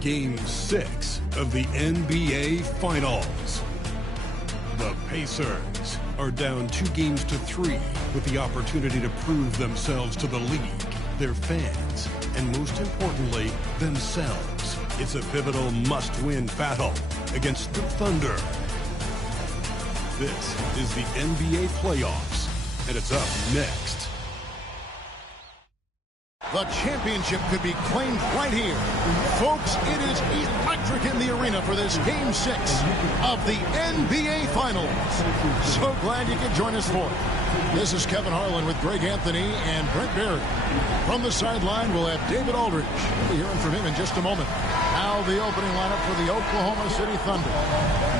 Game 6 of the NBA Finals. The Pacers are down 2-3 with the opportunity to prove themselves to the league, their fans, and most importantly, themselves. It's a pivotal must-win battle against the Thunder. This is the NBA playoffs, and it's up next. The championship could be claimed right here. Folks, it is electric in the arena for this Game 6 of the NBA Finals. So glad you could join us for it. This is Kevin Harlan with Greg Anthony and Brent Barry. From the sideline, we'll have David Aldridge. We'll be hearing from him in just a moment. Now the opening lineup for the Oklahoma City Thunder.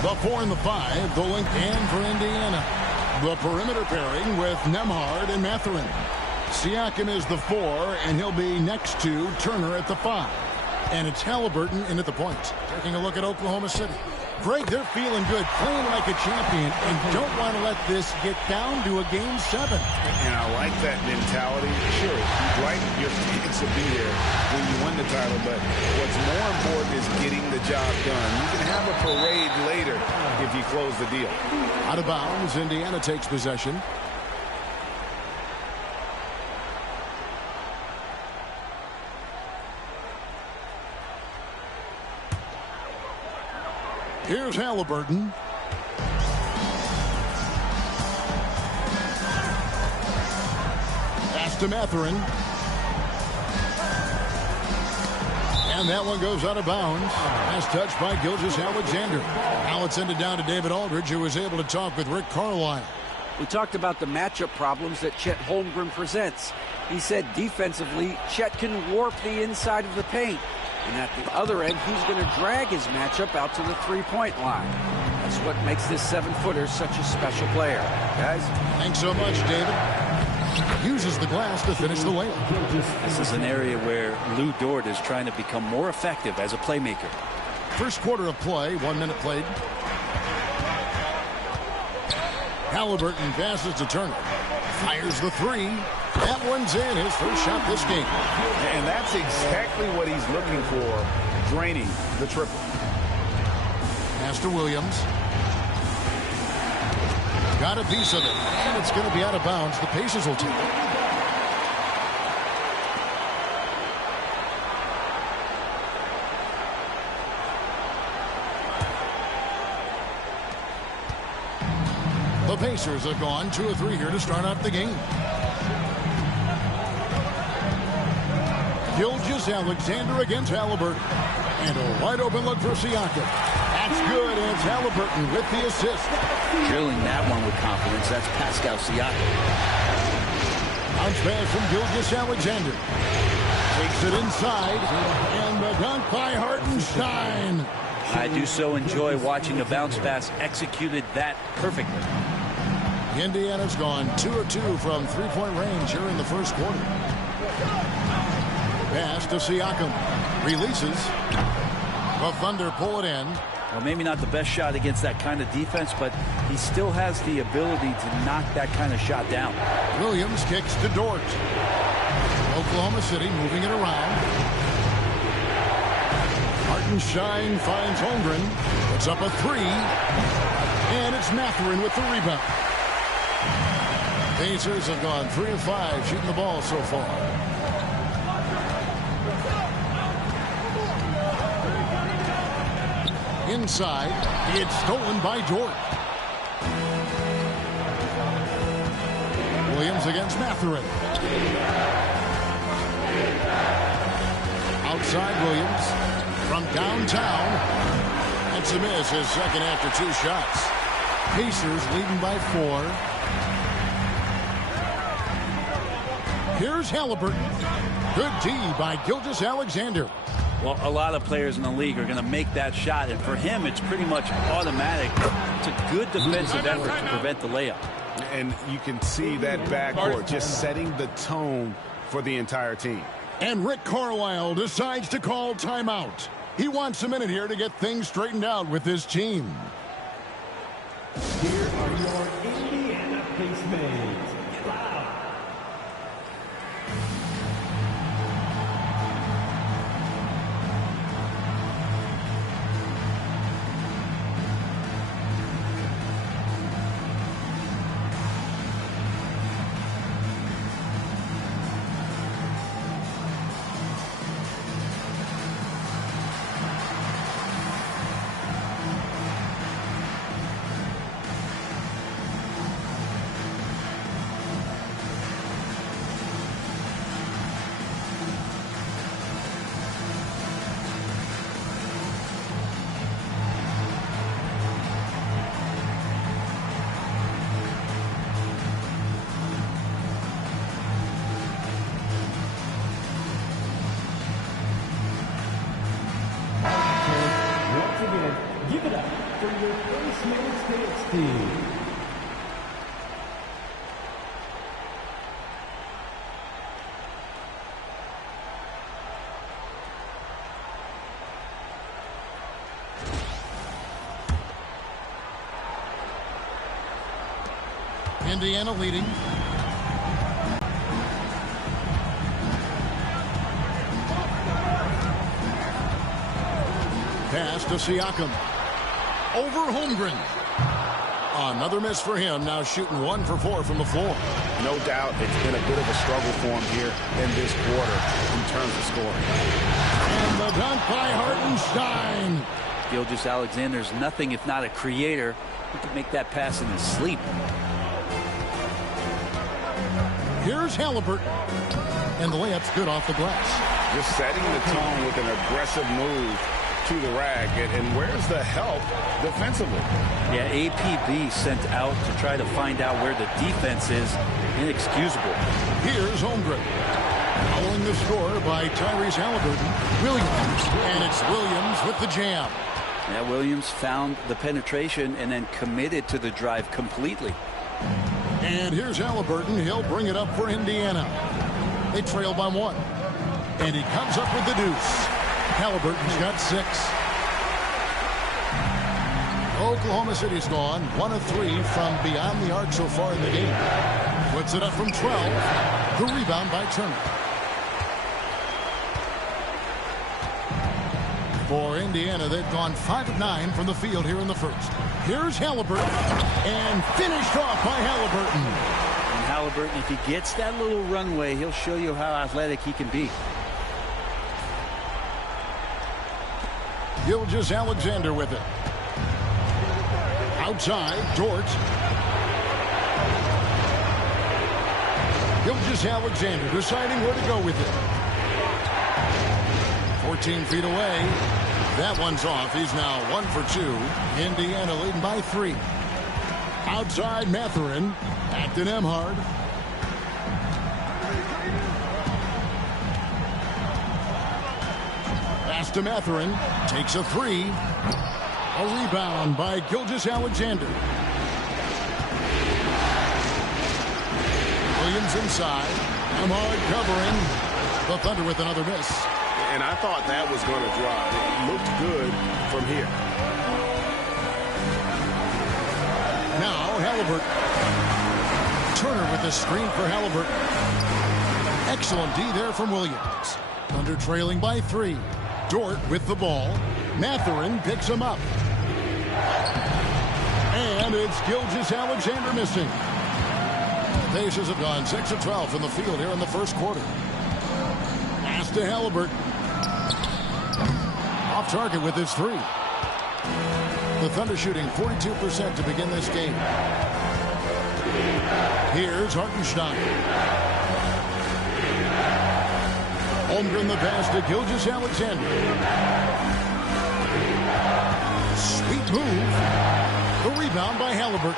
The 4 and the 5, the link and for Indiana. The perimeter pairing with Nembhard and Mathurin. Siakam is the 4, and he'll be next to Turner at the 5. And it's Halliburton in at the point. Taking a look at Oklahoma City. Greg, they're feeling good, playing like a champion, and don't want to let this get down to a Game 7. And I like that mentality. Sure, you'd like your fans to be there when you win the title, but what's more important is getting the job done. You can have a parade later if you close the deal. Out of bounds, Indiana takes possession. Here's Halliburton. Pass to Mathurin. And that one goes out of bounds. Pass touched by Gilgeous-Alexander. Now it's ended down to David Aldridge, who was able to talk with Rick Carlisle. We talked about the matchup problems that Chet Holmgren presents. He said defensively, Chet can warp the inside of the paint. And at the other end, he's going to drag his matchup out to the three-point line. That's what makes this 7-footer such a special player. Guys? Thanks so much, David. Uses the glass to finish the layup. This is an area where Lou Dort is trying to become more effective as a playmaker. First quarter of play, 1 minute played. Halliburton passes to Turner. Fires the 3. That one's in, his first shot this game. And that's exactly what he's looking for, draining the triple. Pass to Williams. Got a piece of it, and it's going to be out of bounds. The Pacers will take it. The Pacers have gone 2 of 3 here to start off the game. Gilgeous-Alexander against Halliburton. And a wide open look for Siakam. That's good, and it's Halliburton with the assist. Drilling that one with confidence. That's Pascal Siakam. Bounce pass from Gilgeous-Alexander. Takes it inside, and the dunk by Hartenstein. I do so enjoy watching a bounce pass executed that perfectly. Indiana's gone 2 of 2 from three-point range here in the first quarter. Pass to Siakam. Releases. The Thunder pull it in. Well, maybe not the best shot against that kind of defense, but he still has the ability to knock that kind of shot down. Williams kicks to Dort. Oklahoma City moving it around. Hartenstein finds Holmgren. Puts up a 3. And it's Mathurin with the rebound. Pacers have gone 3 of 5 shooting the ball so far. Inside, it's stolen by Dort. Williams against Mathurin. Outside Williams from downtown. That's a miss, his second after 2 shots. Pacers leading by 4. Here's Halliburton. Good D by Gilgeous-Alexander. Well, a lot of players in the league are going to make that shot, and for him, it's pretty much automatic. It's a good defensive effort to prevent the layup. And you can see that backcourt just setting the tone for the entire team. And Rick Carlisle decides to call timeout. He wants a minute here to get things straightened out with his team. Here are your Indiana Pacemates. Give it up for your Pacemates NXT. Indiana leading. Pass to Siakam. Over Holmgren. Another miss for him. Now shooting 1 for 4 from the floor. No doubt it's been a bit of a struggle for him here in this quarter in terms of scoring. And the dunk by Hartenstein. Gilgeous-Alexander's nothing if not a creator. He could make that pass in his sleep. Here's Halliburton. And the layup's good off the glass. Just setting the tone with an aggressive move to the rack. And where's the help defensively? Yeah, APB sent out to try to find out where the defense is. Inexcusable. Here's Holmgren. Following the score by Tyrese Halliburton. Williams. And it's Williams with the jam. Yeah, Williams found the penetration and then committed to the drive completely. And here's Halliburton. He'll bring it up for Indiana. They trail by 1. And he comes up with the deuce. Halliburton's got 6. Oklahoma City's gone 1 of 3 from beyond the arc so far in the game. Puts it up from 12. The rebound by Turner. For Indiana, they've gone 5 of 9 from the field here in the first. Here's Halliburton. And finished off by Halliburton. And Halliburton, if he gets that little runway, he'll show you how athletic he can be. Gilgeous-Alexander with it. Outside, Dort. Gilgeous-Alexander deciding where to go with it. 14 feet away. That one's off. He's now 1 for 2. Indiana leading by 3. Outside, Mathurin. Acton Emhard. Pass to Mathurin. Takes a 3. A rebound by Gilgeous-Alexander. Williams inside. Emhard covering. The Thunder with another miss. And I thought that was going to drop. It looked good from here. Now Halliburton. Turner with the screen for Halliburton. Excellent D there from Williams. Thunder trailing by 3. Dort with the ball. Mathurin picks him up. And it's Gilgeous-Alexander missing. Pacers have gone 6 of 12 from the field here in the first quarter. Pass to Halliburton. Off target with his 3. The Thunder shooting 42% to begin this game. Here's Hartenstein. Holmgren the pass to Gilgeous-Alexander. Sweet move. The rebound by Halliburton.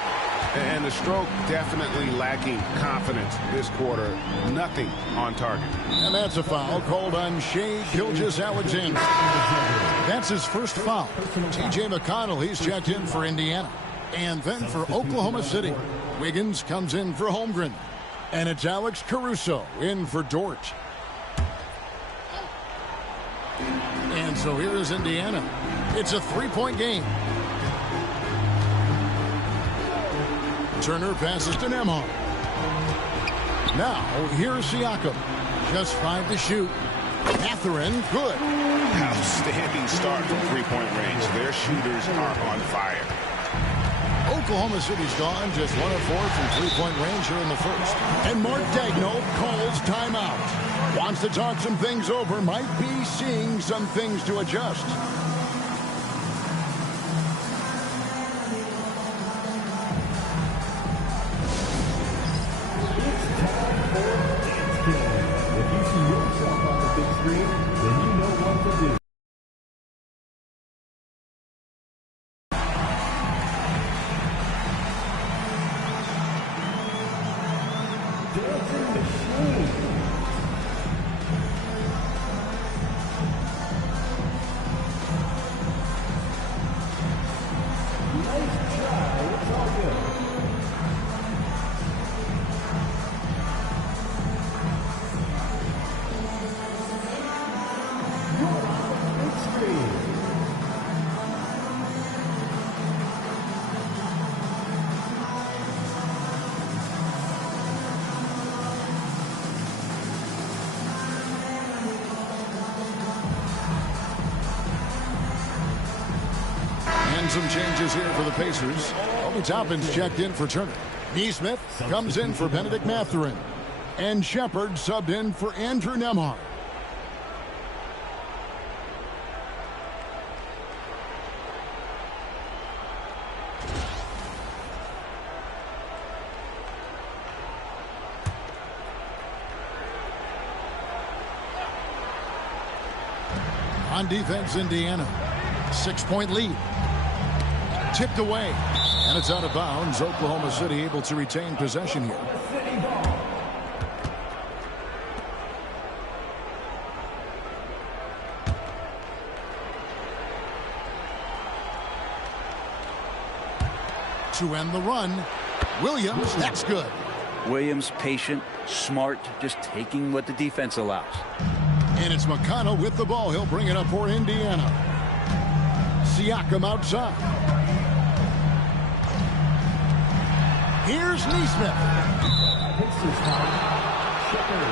And the stroke definitely lacking confidence this quarter. Nothing on target. And that's a foul called on Shai Gilgeous-Alexander. That's his first foul. T.J. McConnell, he's checked in for Indiana. And then for Oklahoma City, Wiggins comes in for Holmgren. And it's Alex Caruso in for Dort. And So here is Indiana. It's a three-point game. Turner passes to Nembhard. Now, here's Siakam. Just 5 to shoot. Catherine, good. Outstanding start from three-point range. Their shooters are on fire. Oklahoma City's gone just 1 of 4 from three-point range here in the first. And Mark Daigneault calls timeout. Wants to talk some things over. Might be seeing some things to adjust. If you see yourself on the big screen, then you know what to do. Dancing Machine. Nice try. It's all good. And some changes here for the Pacers. Obi Toppin's checked in for Turner. Neesmith comes in for Benedict Mathurin. And Shepard subbed in for Andrew Nembhard. On defense, Indiana. 6-point lead. Tipped away. And it's out of bounds. Oklahoma City able to retain possession here. To end the run. Williams, that's good. Williams, patient, smart, just taking what the defense allows. And it's McConnell with the ball. He'll bring it up for Indiana. Siakam outside. Here's Neesmith. Pacers foul. Shepard.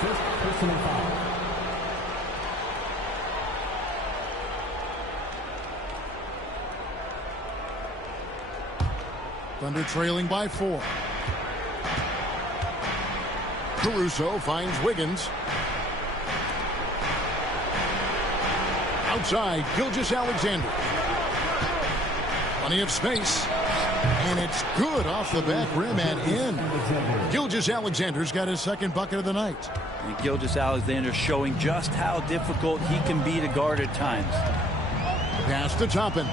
First personal foul. Thunder trailing by 4. Caruso finds Wiggins. Outside, Gilgeous-Alexander. Plenty of space. And it's good off the back rim and in. Gilgeous-Alexander's got his second bucket of the night. And Gilgeous-Alexander showing just how difficult he can be to guard at times. Pass to Toppin.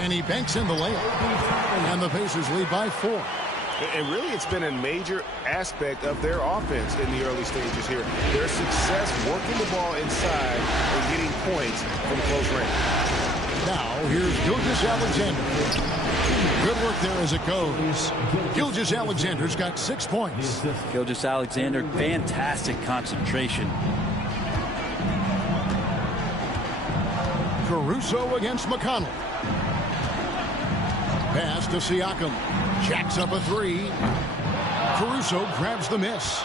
And he banks in the layup. And the Pacers lead by 4. And really, it's been a major aspect of their offense in the early stages here. Their success working the ball inside and getting points from close range. Now, here's Gilgeous-Alexander. Good work there as it goes. Gilgeous-Alexander's got 6 points. Gilgeous-Alexander, fantastic concentration. Caruso against McConnell. Pass to Siakam. Jacks up a 3. Caruso grabs the miss.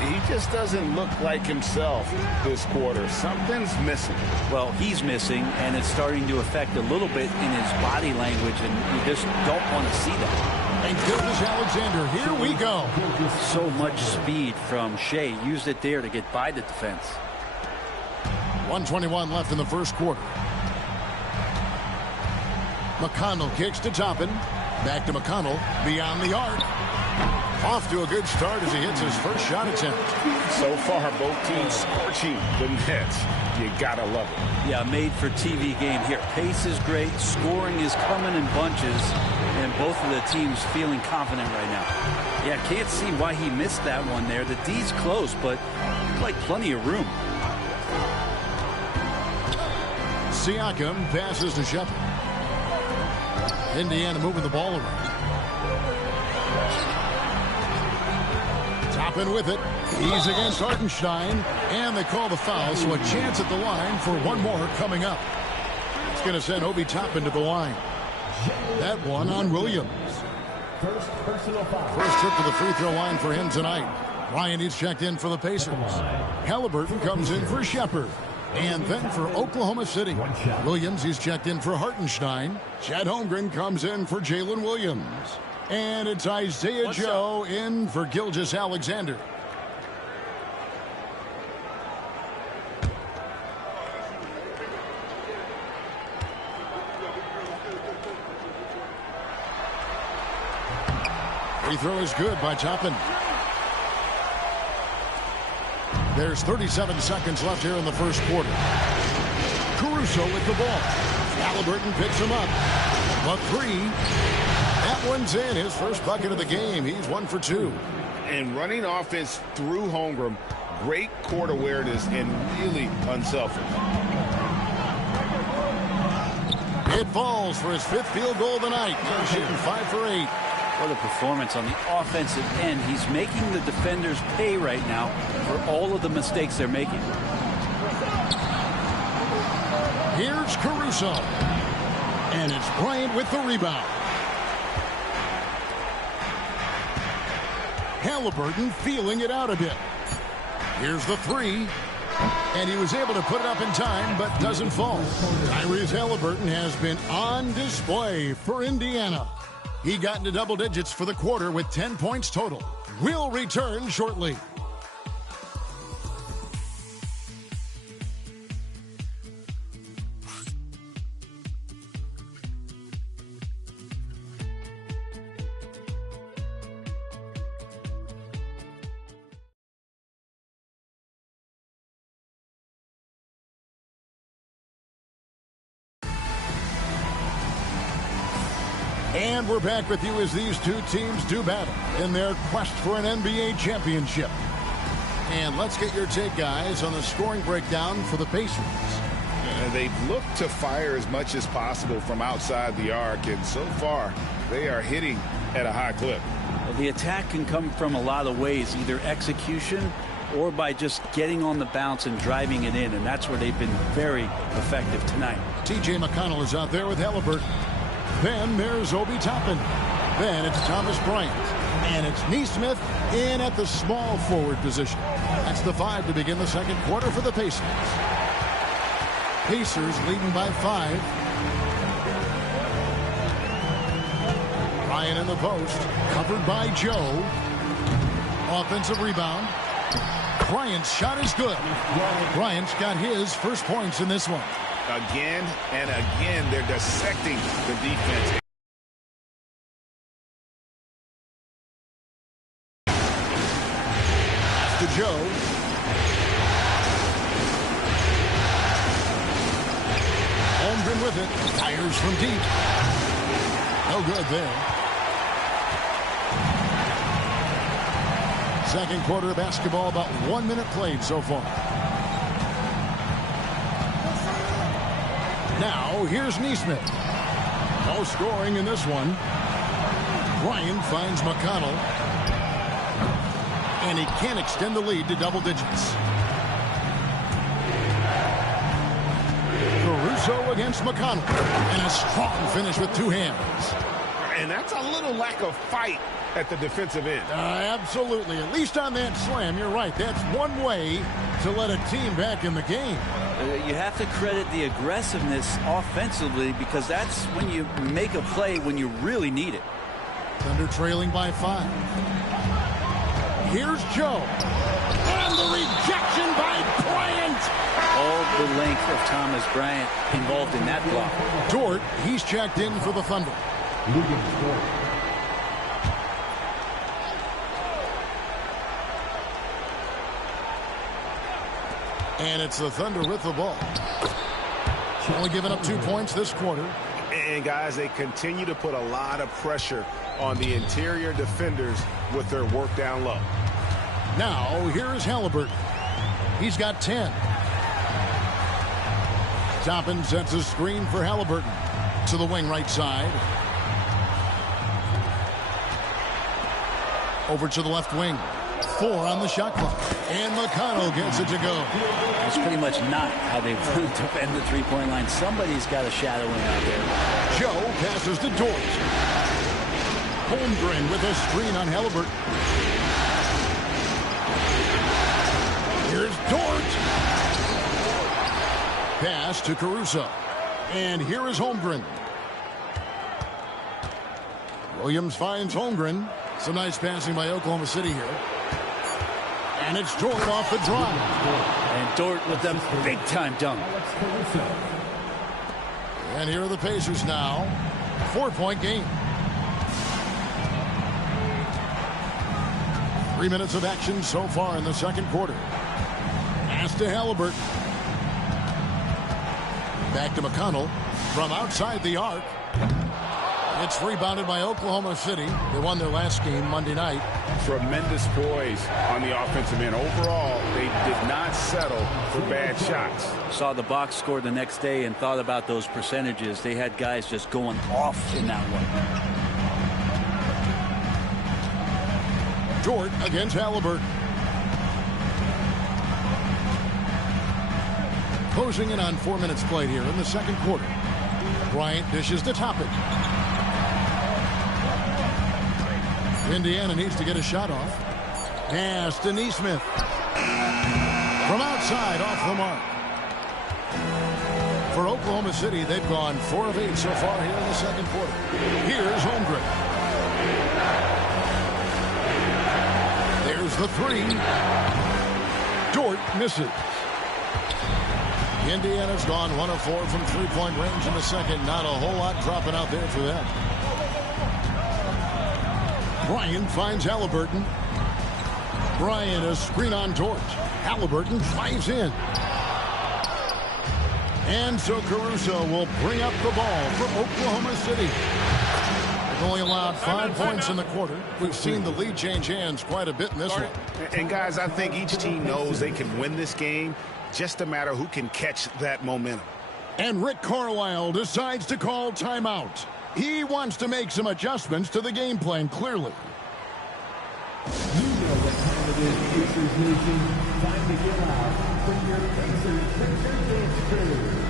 He just doesn't look like himself this quarter. Something's missing. Well, he's missing, and it's starting to affect a little bit in his body language, and you just don't want to see that. And Gilgeous-Alexander, here we go. So much speed from Shea. Used it there to get by the defense. 1:21 left in the first quarter. McConnell kicks to Toppin. Back to McConnell. Beyond the arc. Off to a good start as he hits his first shot attempt. So far, both teams scorching the nets. You gotta love it. Yeah, made for TV game here. Pace is great. Scoring is coming in bunches. And both of the teams feeling confident right now. Yeah, can't see why he missed that one there. The D's close, but like plenty of room. Siakam passes to Shepard. Indiana moving the ball around. Toppin with it. He's against Hartenstein, and they call the foul, so a chance at the line for one more coming up. It's going to send Obi Toppin to the line. That one on Williams. First personal foul. First trip to the free throw line for him tonight. Ryan is checked in for the Pacers. Halliburton comes in for Shepard. And then for Oklahoma City, Williams, he's checked in for Hartenstein. Chet Holmgren comes in for Jalen Williams. And it's Isaiah Joe in for Gilgeous-Alexander. Free throw is good by Toppin. There's 37 seconds left here in the first quarter. Caruso with the ball. Halliburton picks him up. A three. That one's in. His first bucket of the game. He's 1 for 2. And running offense through Holmgren, great court awareness and really unselfish. It falls for his 5th field goal of the night. Now shooting 5 for 8. What a performance on the offensive end. He's making the defenders pay right now for all of the mistakes they're making. Here's Caruso. And it's Bryant with the rebound. Halliburton feeling it out a bit. Here's the three. And he was able to put it up in time, but doesn't fall. Tyrese Halliburton has been on display for Indiana. He got into double digits for the quarter with 10 points total. We'll return shortly. And we're back with you as these two teams do battle in their quest for an NBA championship. And let's get your take, guys, on the scoring breakdown for the Pacers. They've looked to fire as much as possible from outside the arc, and so far they are hitting at a high clip. Well, the attack can come from a lot of ways, either execution or by just getting on the bounce and driving it in, and that's where they've been very effective tonight. T.J. McConnell is out there with Halliburton. Then there's Obi Toppin. Then it's Thomas Bryant. And it's Nesmith in at the small forward position. That's the 5 to begin the second quarter for the Pacers. Pacers leading by 5. Ryan in the post. Covered by Joe. Offensive rebound. Bryant's shot is good. Bryant's got his first points in this one. Again and again, they're dissecting the defense. To Joe. Holmgren with it. Fires from deep. No good there. Second quarter of basketball, about 1 minute played so far. Now, here's Nesmith. No scoring in this one. Ryan finds McConnell. And he can't extend the lead to double digits. Caruso against McConnell. And a strong finish with 2 hands. And that's a little lack of fight at the defensive end. Absolutely. At least on that slam, you're right. That's one way to let a team back in the game. You have to credit the aggressiveness offensively, because that's when you make a play when you really need it. Thunder trailing by 5. Here's Joe. And the rejection by Bryant. All the length of Thomas Bryant involved in that block. Dort, he's checked in for the Thunder. And it's the Thunder with the ball. Only giving up 2 points this quarter. And, guys, they continue to put a lot of pressure on the interior defenders with their work down low. Now, here's Halliburton. He's got 10. Toppin sets a screen for Halliburton. To the wing right side. Over to the left wing. 4 on the shot clock. And McConnell gets it to go. That's pretty much not how they defend the three-point line. Somebody's got a shadow in out there. Joe passes to Dort. Holmgren with a screen on Halliburton. Here's Dort. Pass to Caruso. And here is Holmgren. Williams finds Holmgren. Some nice passing by Oklahoma City here. And it's Dort off the drive. And Dort with a big-time dunk. And here are the Pacers now. 4-point game. 3 minutes of action so far in the second quarter. Pass to Halliburton. Back to McConnell from outside the arc. It's rebounded by Oklahoma City. They won their last game Monday night. Tremendous poise on the offensive end. Overall, they did not settle for bad shots. Saw the box score the next day and thought about those percentages. They had guys just going off in that one. Dort against Halliburton. Closing in on 4 minutes played here in the second quarter. Bryant dishes to Toppin. Indiana needs to get a shot off. Pass to Neesmith. From outside, off the mark. For Oklahoma City, they've gone 4 of 8 so far here in the second quarter. Here's Holmgren. There's the 3. Dort misses. Indiana's gone 1 of 4 from three-point range in the second. Not a whole lot dropping out there for them. Bryant finds Halliburton. Bryant a screen on Dort. Halliburton drives in. And so Caruso will bring up the ball for Oklahoma City. They've only allowed 5 points in the quarter. We've seen the lead change hands quite a bit in this one. And guys, I think each team knows they can win this game. Just a matter who can catch that momentum. And Rick Carlisle decides to call timeout. He wants to make some adjustments to the game plan, clearly. You know what time it is, Pacers Nation. Time to get out from your Pacers Picture Dance Crew.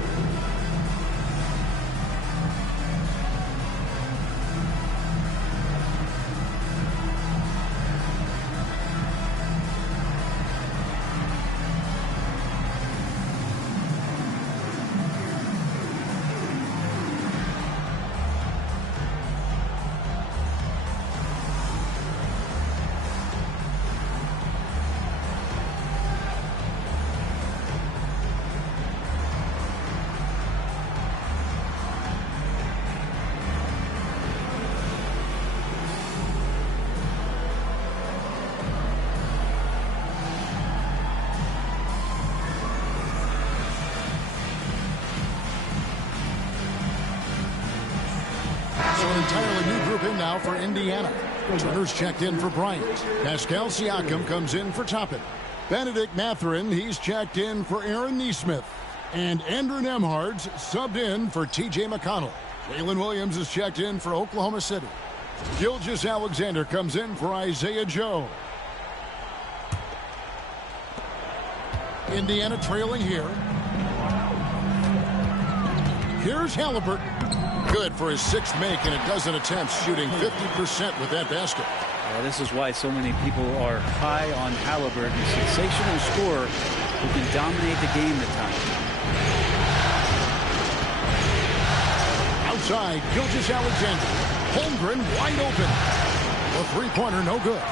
An entirely new group in now for Indiana. Turner's checked in for Bryant. Pascal Siakam comes in for Toppin. Benedict Mathurin, he's checked in for Aaron Neesmith. And Andrew Nembhard's subbed in for T.J. McConnell. Jalen Williams is checked in for Oklahoma City. Gilgeous Alexander comes in for Isaiah Joe. Indiana trailing here. Here's Halliburton. Good for his 6th make and a dozen attempts, shooting 50% with that basket. This is why so many people are high on Halliburton. Sensational scorer who can dominate the game at times. Outside, Gilgeous Alexander. Holmgren wide open. A three-pointer, no good.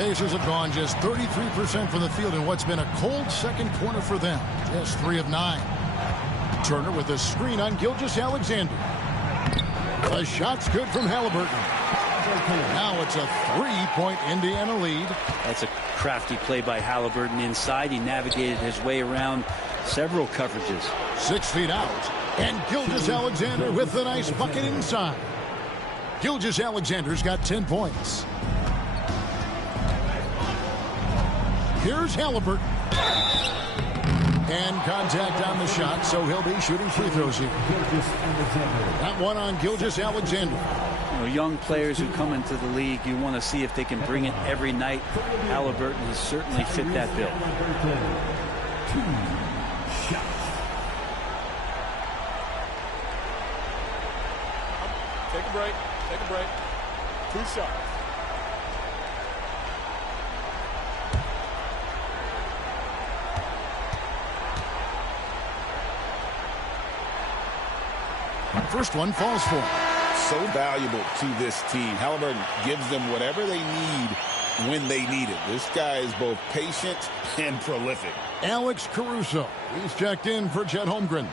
Pacers have gone just 33% from the field in what's been a cold second quarter for them. Just 3 of 9. Turner with a screen on Gilgeous Alexander. The shot's good from Halliburton. Now it's a 3-point Indiana lead. That's a crafty play by Halliburton inside. He navigated his way around several coverages. 6 feet out. And Gilgeous Alexander with the nice bucket inside. Gilgeous Alexander's got 10 points. Here's Halliburton. And contact on the shot, so he'll be shooting free throws here. That one on Gilgeous Alexander. Young players who come into the league, you want to see if they can bring it every night. Halliburton has certainly fit that bill. 2 shots. Take a break. Take a break. 2 shots. First one falls for him. So valuable to this team. Halliburton gives them whatever they need when they need it. This guy is both patient and prolific. Alex Caruso. He's checked in for Chet Holmgren.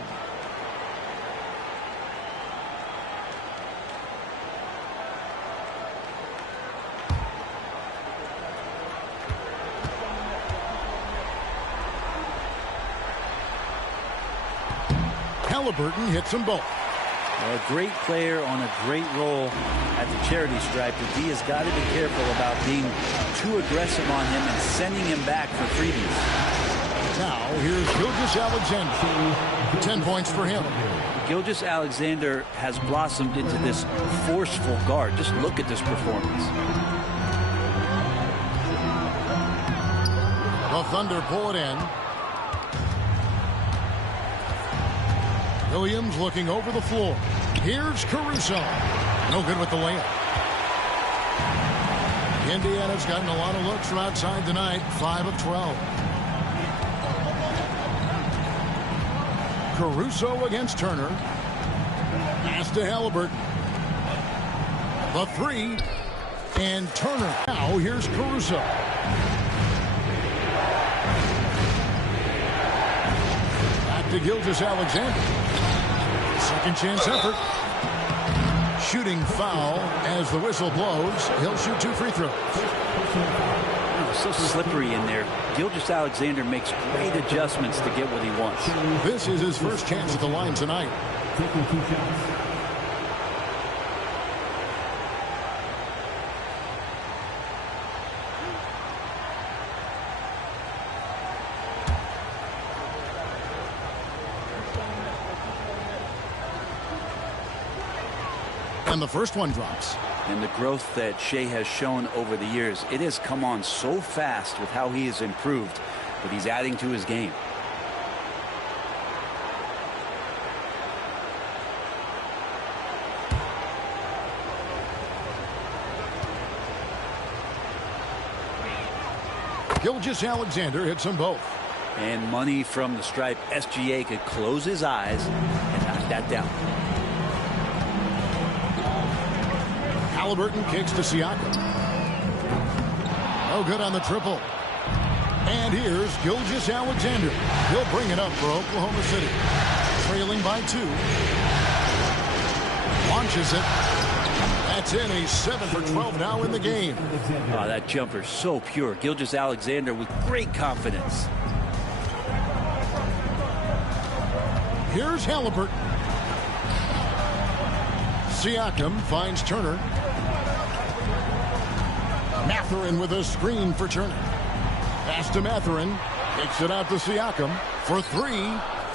Halliburton hits them both. A great player on a great role at the charity stripe. The D has got to be careful about being too aggressive on him and sending him back for freebies. Now here's Gilgeous-Alexander. 10 points for him. Gilgeous-Alexander has blossomed into this forceful guard. Just look at this performance. The Thunder pull it in. Williams looking over the floor. Here's Caruso. No good with the layup. Indiana's gotten a lot of looks from outside tonight. 5 of 12. Caruso against Turner. Pass to Halliburton. The 3. And Turner. Now here's Caruso. Back to Gilgeous-Alexander. Second chance effort. Shooting foul as the whistle blows. He'll shoot 2 free throws. So slippery in there. Gilgeous-Alexander makes great adjustments to get what he wants. This is his first chance at the line tonight. Taking 2 shots. And the first one drops. And the growth that Shea has shown over the years, it has come on so fast with how he has improved, but he's adding to his game. Gilgeous-Alexander hits them both. And money from the stripe. SGA could close his eyes and knock that down. Halliburton kicks to Siakam. No good on the triple. And here's Gilgeous-Alexander. He'll bring it up for Oklahoma City. Trailing by 2. Launches it. That's in. He's 7 for 12 now in the game. Oh, that jumper so pure. Gilgeous-Alexander with great confidence. Here's Halliburton. Siakam finds Turner. Mathurin with a screen for Turner. Pass to Mathurin. Kicks it out to Siakam for 3.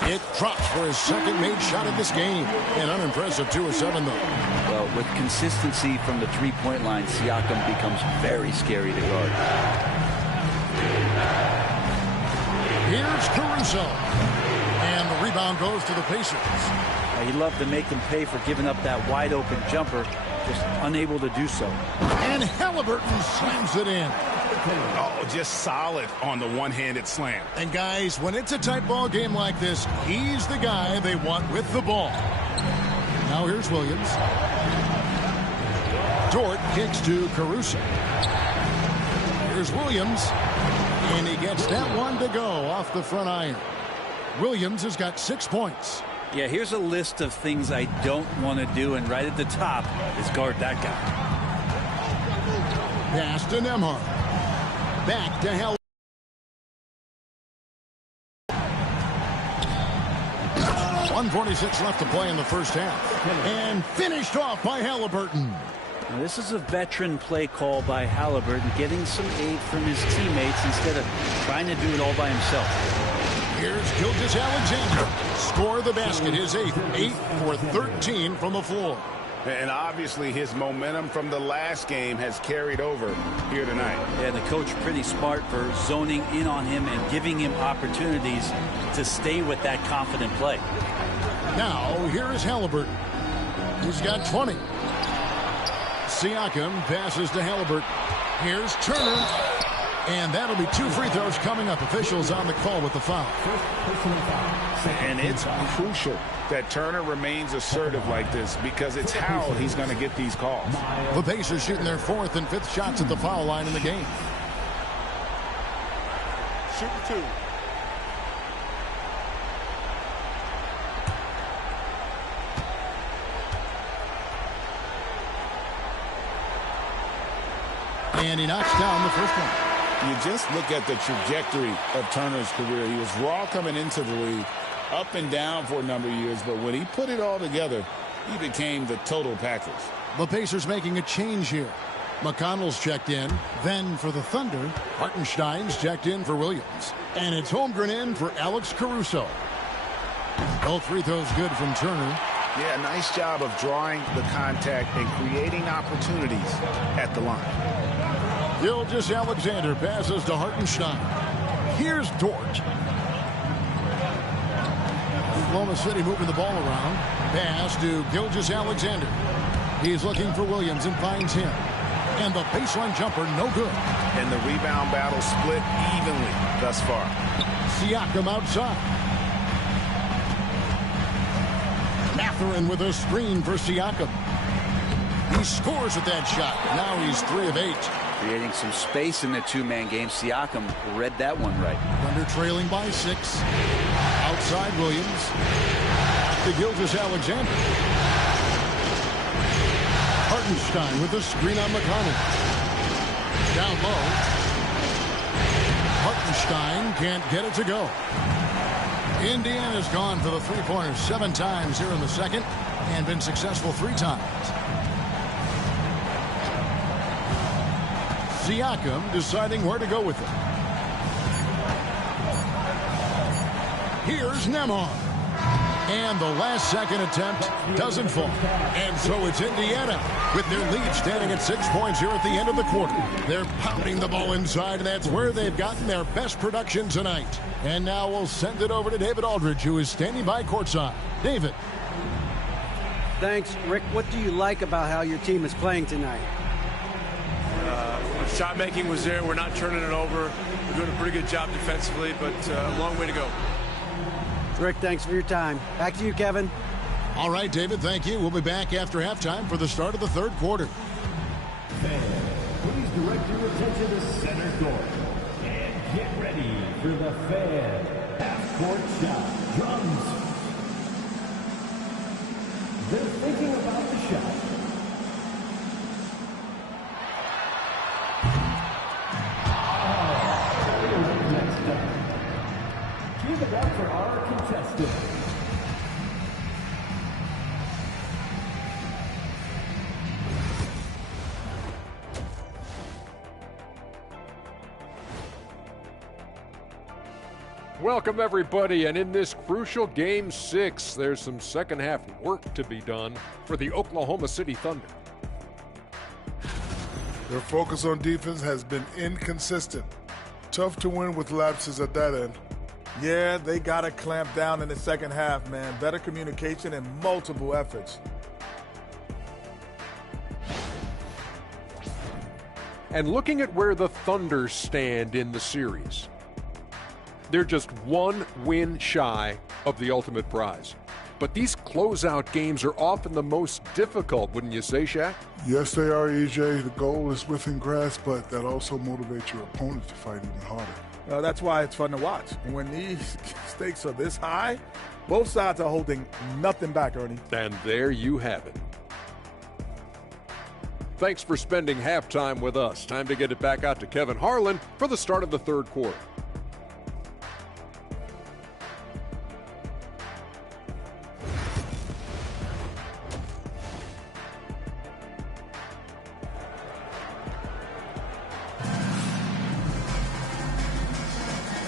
It drops for his second made shot of this game. An unimpressive 2 of 7, though. Well, with consistency from the three-point line, Siakam becomes very scary to guard. Here's Caruso. And the rebound goes to the Pacers. He'd love to make them pay for giving up that wide-open jumper, just unable to do so. And Halliburton slams it in. Oh, just solid on the one-handed slam. And guys, when it's a tight ball game like this, he's the guy they want with the ball. Now here's Williams. Dort kicks to Caruso. Here's Williams. And he gets that one to go off the front iron. Williams has got 6 points. Yeah, here's a list of things I don't want to do, and right at the top is guard that guy. Pass to Nembhard. Back to Hell. 1:46 left to play in the first half. And finished off by Halliburton. Now, this is a veteran play call by Halliburton, getting some aid from his teammates instead of trying to do it all by himself. Here's Gilgeous-Alexander. Score the basket, his 8th. 8 for 13 from the floor. And obviously his momentum from the last game has carried over here tonight. Yeah, the coach pretty smart for zoning in on him and giving him opportunities to stay with that confident play. Now, here is Halliburton. He's got 20. Siakam passes to Halliburton. Here's Turner. And that'll be 2 free throws coming up. Officials on the call with the foul. And it's crucial that Turner remains assertive like this because it's how he's going to get these calls. The Pacers shooting their 4th and 5th shots at the foul line in the game. Shoot 2. And he knocks down the first one. You just look at the trajectory of Turner's career. He was raw coming into the league, up and down for a number of years, but when he put it all together, he became the total package. The Pacers making a change here. McConnell's checked in. Then for the Thunder, Hartenstein's checked in for Williams. And it's Holmgren in for Alex Caruso. Both free throws good from Turner. Yeah, nice job of drawing the contact and creating opportunities at the line. Gilgeous-Alexander passes to Hartenstein. Here's Dort. Oklahoma City moving the ball around. Pass to Gilgeous-Alexander. He's looking for Williams and finds him. And the baseline jumper, no good. And the rebound battle split evenly thus far. Siakam outside. Mathurin with a screen for Siakam. He scores with that shot. Now he's 3 of 8. Creating some space in the two-man game. Siakam read that one right. Thunder trailing by 6. Outside Williams. To Gilgeous-Alexander. Hartenstein with a screen on McConnell. Down low. Hartenstein can't get it to go. Indiana's gone for the three-pointers 7 times here in the second and been successful 3 times. Siakam deciding where to go with it. Here's Nembhard. And the last-second attempt doesn't fall. And so it's Indiana with their lead standing at 6 points here at the end of the quarter. They're pounding the ball inside, and that's where they've gotten their best production tonight. And now we'll send it over to David Aldridge, who is standing by courtside. David. Thanks, Rick. What do you like about how your team is playing tonight? Shot making was there. We're not turning it over. We're doing a pretty good job defensively, but a long way to go. Rick, thanks for your time. Back to you, Kevin. All right, David, thank you. We'll be back after halftime for the start of the third quarter. Fans, please direct your attention to center court. And get ready for the Fan half-court shot. Drums. They're thinking about the shot. Give it up for our contestant. Welcome, everybody, and in this crucial Game 6, there's some second-half work to be done for the Oklahoma City Thunder. Their focus on defense has been inconsistent. Tough to win with lapses at that end. Yeah, they got to clamp down in the second half, man. Better communication and multiple efforts. And looking at where the Thunder stand in the series, they're just 1 win shy of the ultimate prize. But these closeout games are often the most difficult, wouldn't you say, Shaq? Yes, they are, EJ. The goal is within grasp, but that also motivates your opponent to fight even harder. That's why it's fun to watch. And when these stakes are this high, both sides are holding nothing back, Ernie. And there you have it. Thanks for spending halftime with us. Time to get it back out to Kevin Harlan for the start of the third quarter.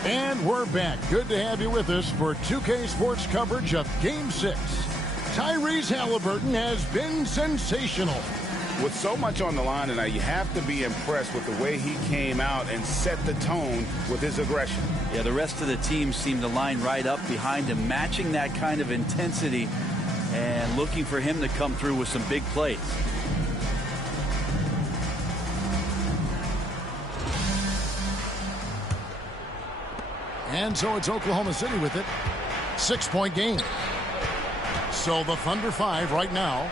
And we're back. Good to have you with us for 2K Sports coverage of Game 6. Tyrese Halliburton has been sensational. With so much on the line tonight, you have to be impressed with the way he came out and set the tone with his aggression. Yeah, the rest of the team seemed to line right up behind him, matching that kind of intensity and looking for him to come through with some big plays. And so it's Oklahoma City with it. 6-point game. So the Thunder 5 right now.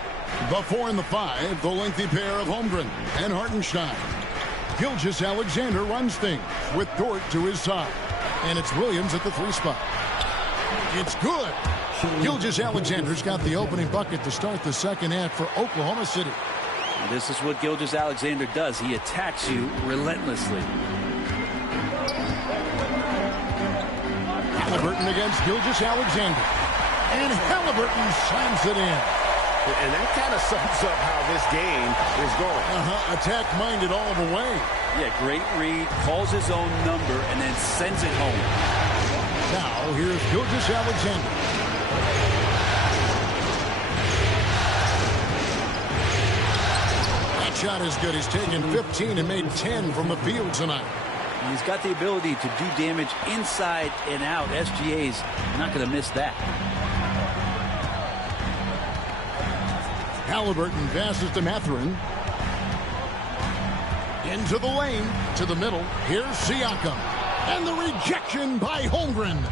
The 4 and the 5, the lengthy pair of Holmgren and Hartenstein. Gilgeous-Alexander runs things with Dort to his side. And it's Williams at the 3 spot. It's good. Gilgeous-Alexander's got the opening bucket to start the second half for Oklahoma City. This is what Gilgeous-Alexander does. He attacks you relentlessly. Halliburton against Gilgeous-Alexander. And Halliburton slams it in. And that kind of sums up how this game is going. Attack-minded all the way. Yeah, great read, calls his own number, and then sends it home. Now, here's Gilgeous-Alexander. That shot is good. He's taken 15 and made 10 from the field tonight. He's got the ability to do damage inside and out. SGA's not going to miss that. Halliburton passes to Mathurin. Into the lane, to the middle. Here's Siakam. And the rejection by Holmgren.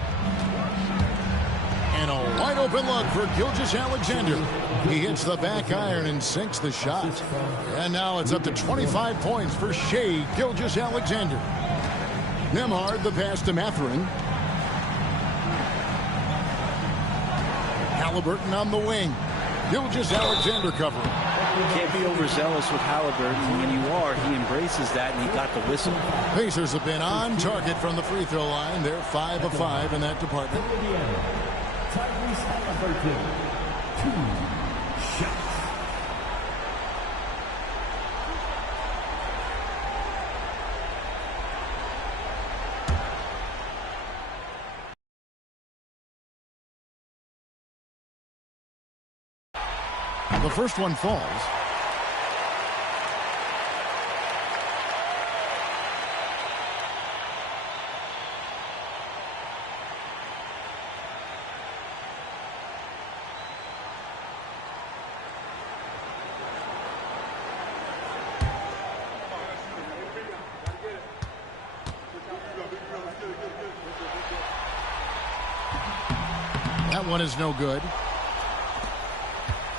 And a wide open look for Gilgeous-Alexander. He hits the back iron and sinks the shot. And now it's up to 25 points for Shai Gilgeous-Alexander. Nembhard the pass to Mathurin. Halliburton on the wing. Gilgeous-Alexander covering. Can't be overzealous with Halliburton. When you are, he embraces that, and he got the whistle. Pacers have been on target from the free throw line. They're 5 of 5 in that department. Tyrese Halliburton, 2 shots. The first one falls. That one is no good.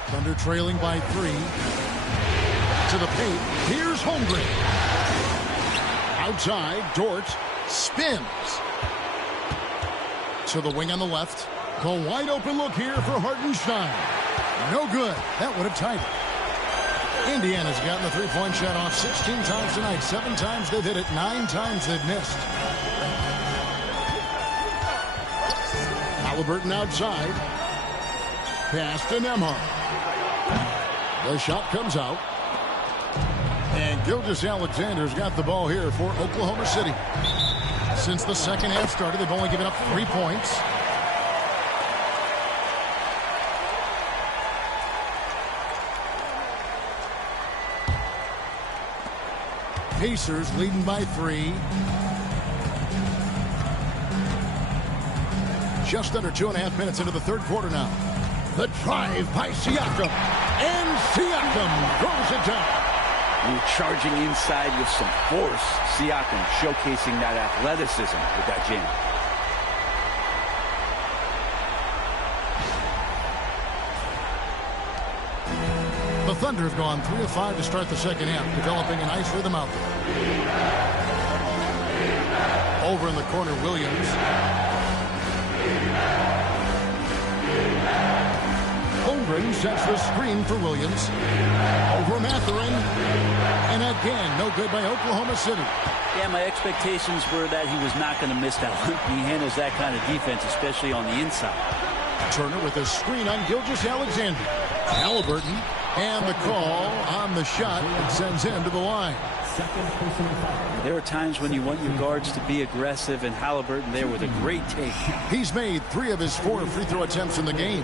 Thunder trailing by 3. To the paint. Here's Holmgren. Outside, Dort spins. To the wing on the left. The wide open look here for Hartenstein. No good. That would have tied it. Indiana's gotten the three-point shot off 16 times tonight. 7 times they've hit it. 9 times they've missed. Halliburton outside. Pass to Nembhard. The shot comes out. And Gilgeous-Alexander's got the ball here for Oklahoma City. Since the second half started, they've only given up 3 points. Pacers leading by 3. Just under 2.5 minutes into the third quarter now. The drive by Siakam. And Siakam throws it down. And charging inside with some force. Siakam showcasing that athleticism with that jam. The Thunder have gone 3 of 5 to start the second half, developing a nice rhythm out there. Over in the corner, Williams. Holmgren sets the screen for Williams. Over Mathurin. And again, no good by Oklahoma City. Yeah, my expectations were that he was not going to miss that one. He handles that kind of defense, especially on the inside. Turner with a screen on Gilgeous-Alexander. Halliburton. And the call on the shot that sends him to the line. There are times when you want your guards to be aggressive, and Halliburton there with a great take. He's made 3 of his 4 free throw attempts in the game.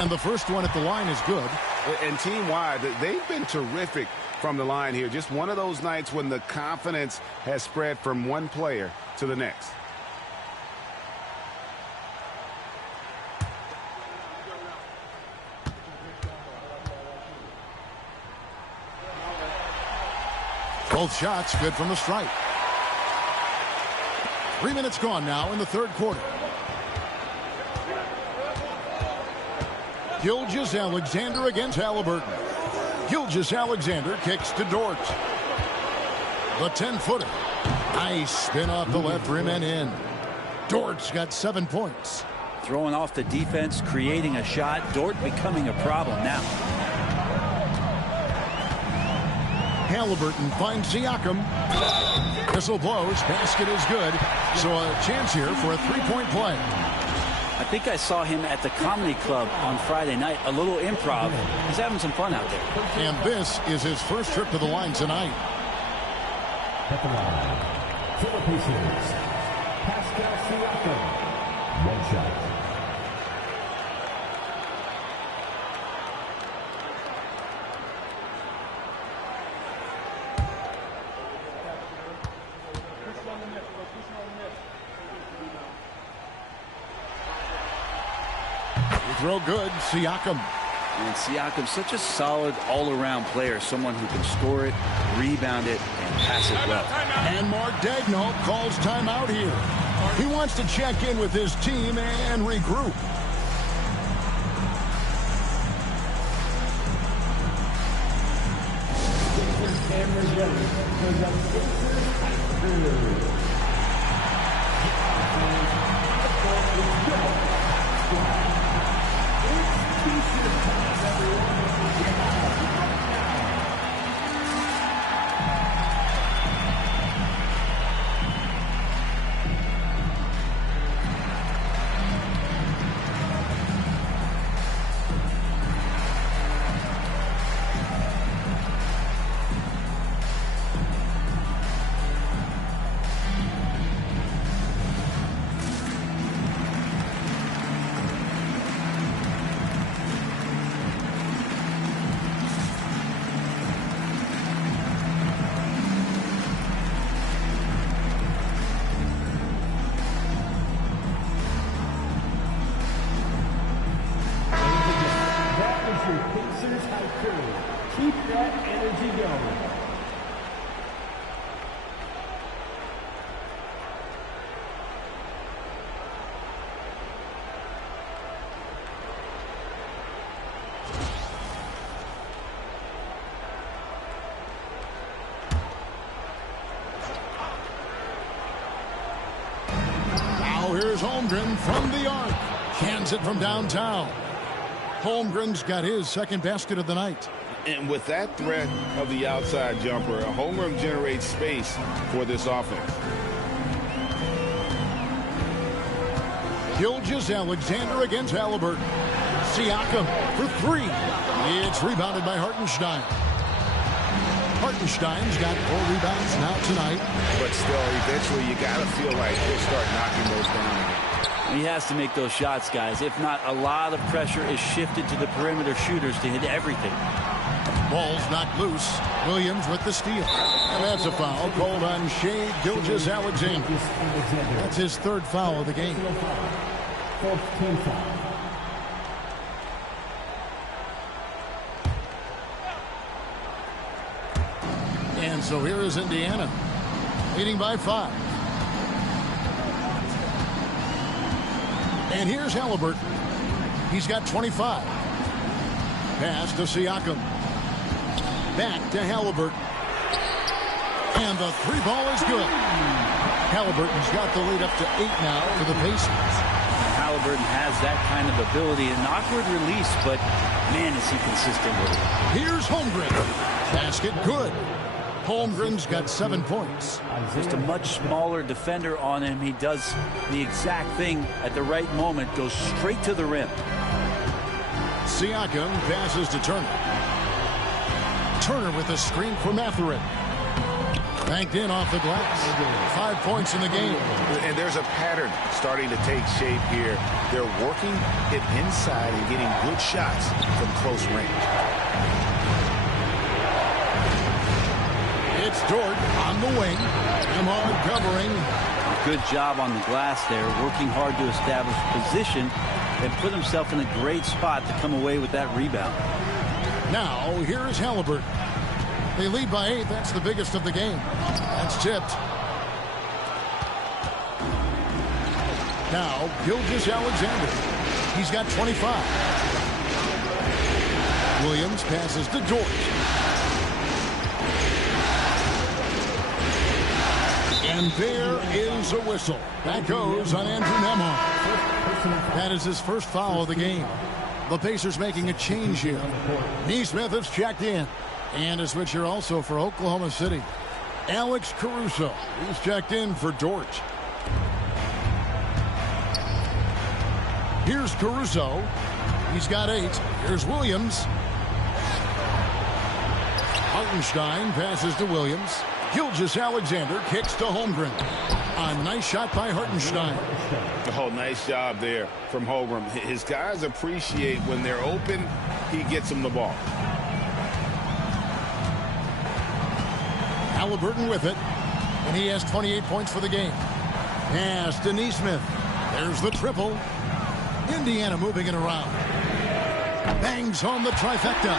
And the first one at the line is good. And team-wide, they've been terrific from the line here. Just one of those nights when the confidence has spread from one player to the next. Both shots good from the stripe. 3 minutes gone now in the third quarter. Gilgeous-Alexander against Halliburton. Gilgeous-Alexander kicks to Dort. The 10-footer. Nice spin off the left rim and in. Dort's got 7 points. Throwing off the defense, creating a shot. Dort becoming a problem now. Halliburton finds Siakam. Whistle blows. Basket is good. So a chance here for a three-point play. I think I saw him at the comedy club on Friday night. A little improv. He's having some fun out there. And this is his first trip to the line tonight. At the line, for the Pacers, Pascal Siakam. One shot. Throw good, Siakam. And Siakam, such a solid all-around player, someone who can score it, rebound it, and pass it well. And Mark Daigneault calls timeout here. He wants to check in with his team and regroup. Keep that energy going. Now here's Holmgren from the arc. Cans it from downtown. Holmgren's got his second basket of the night. And with that threat of the outside jumper, Holmgren generates space for this offense. Gilgeous-Alexander against Halliburton. Siakam for three. It's rebounded by Hartenstein. Hartenstein's got 4 rebounds now tonight. But still, eventually you got to feel like he'll start knocking those down again. He has to make those shots, guys. If not, a lot of pressure is shifted to the perimeter shooters to hit everything. Ball's knocked loose. Williams with the steal. And that's a foul called on Shai Gilgeous-Alexander. That's his third foul of the game. And so here is Indiana, leading by 5. And here's Halliburton. He's got 25. Pass to Siakam. Back to Halliburton. And the 3-ball is good. Halliburton's got the lead up to 8 now for the Pacers. Halliburton has that kind of ability. An awkward release, but man, is he consistent with it. Here's Holmgren. Basket good. Holmgren's got 7 points. Just a much smaller defender on him. He does the exact thing at the right moment. Goes straight to the rim. Siakam passes to Turner. Turner with a screen for Mathurin. Banked in off the glass. 5 points in the game. And there's a pattern starting to take shape here. They're working it inside and getting good shots from close range. It's Dort on the wing. Emard covering. Good job on the glass there, working hard to establish position and put himself in a great spot to come away with that rebound. Now, here is Halliburton. They lead by 8. That's the biggest of the game. That's tipped. Now, Gilgeous-Alexander. He's got 25. Williams passes to Dort. And there is a whistle. That goes on Andrew Nembhard. That is his first foul of the game. The Pacers making a change here. Neesmith has checked in. And a switcher also for Oklahoma City. Alex Caruso is checked in for Dort. Here's Caruso. He's got 8. Here's Williams. Hartenstein passes to Williams. Gilgeous-Alexander kicks to Holmgren. A nice shot by Hartenstein. Oh, nice job there from Holmgren. His guys appreciate when they're open, he gets them the ball. Halliburton with it. And he has 28 points for the game. Pass to Neesmith. There's the triple. Indiana moving it around. Bangs home the trifecta.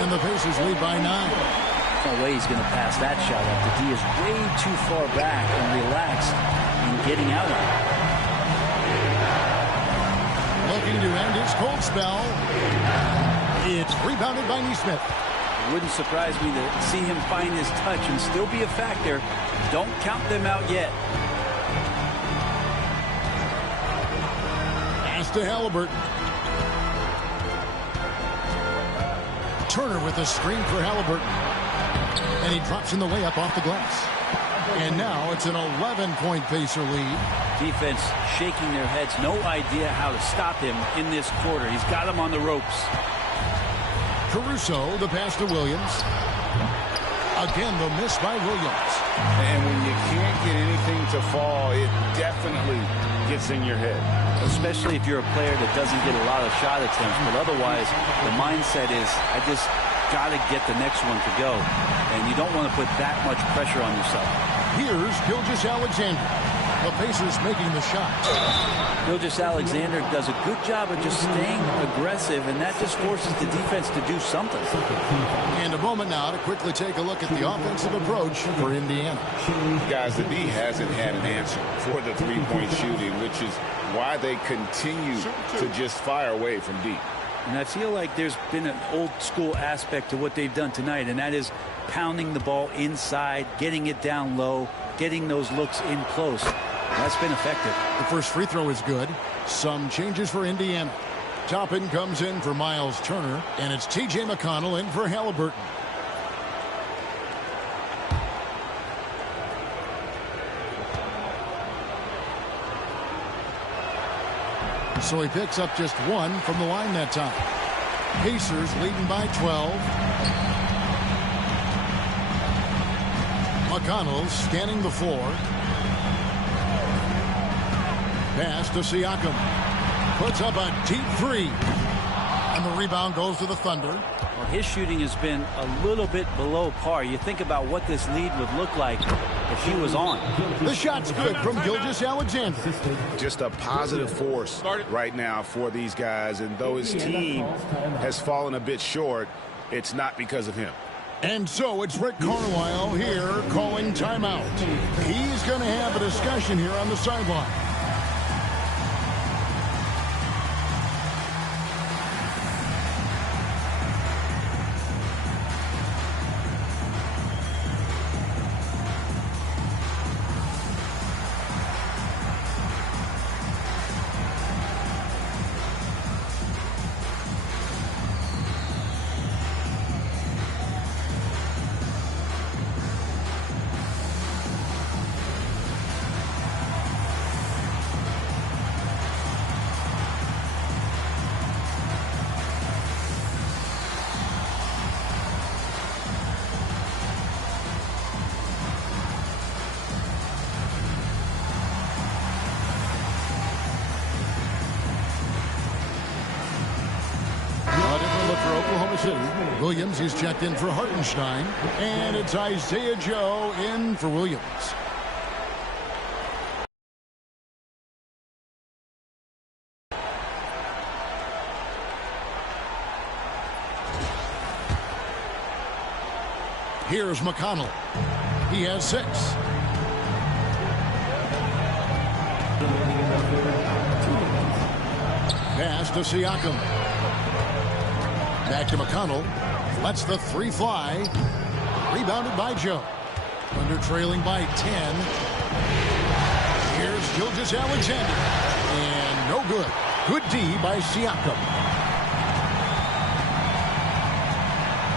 And the Pacers lead by 9. No way he's going to pass that shot up. The D is way too far back and relaxed in getting out of it. Looking to end his cold spell. It's rebounded by Neesmith. It wouldn't surprise me to see him find his touch and still be a factor. Don't count them out yet. Pass to Halliburton. Turner with a screen for Halliburton. And he drops in the layup off the glass. And now it's an 11-point Pacer lead. Defense shaking their heads. No idea how to stop him in this quarter. He's got him on the ropes. Caruso, the pass to Williams. Again, the miss by Williams. And when you can't get anything to fall, it definitely gets in your head. Especially if you're a player that doesn't get a lot of shot attempts. But otherwise, the mindset is, I just got to get the next one to go. And you don't want to put that much pressure on yourself. Here's Gilgeous-Alexander. The Pacers making the shot. Gilgeous-Alexander does a good job of just staying aggressive, and that just forces the defense to do something. And a moment now to quickly take a look at the offensive approach for Indiana. Guys, the D hasn't had an answer for the three-point shooting, which is why they continue to just fire away from deep. And I feel like there's been an old-school aspect to what they've done tonight, and that is pounding the ball inside, getting it down low, getting those looks in close. That's been effective. The first free throw is good. Some changes for Indiana. Toppin comes in for Miles Turner, and it's T.J. McConnell in for Halliburton. So he picks up just 1 from the line that time. Pacers leading by 12. McConnell scanning the floor. Pass to Siakam. Puts up a deep 3. And the rebound goes to the Thunder. Well, his shooting has been a little bit below par. You think about what this lead would look like if he was on. The shot's good from Gilgeous-Alexander. Just a positive force right now for these guys. And though his team has fallen a bit short, it's not because of him. And so it's Rick Carlisle here calling timeout. He's going to have a discussion here on the sideline. City. Williams, he's checked in for Hartenstein. And it's Isaiah Joe in for Williams. Here's McConnell. He has 6. Pass to Siakam. Back to McConnell. Lets the 3 fly. Rebounded by Joe. Thunder trailing by 10. Here's Gilgeous-Alexander. And no good. Good D by Siakam.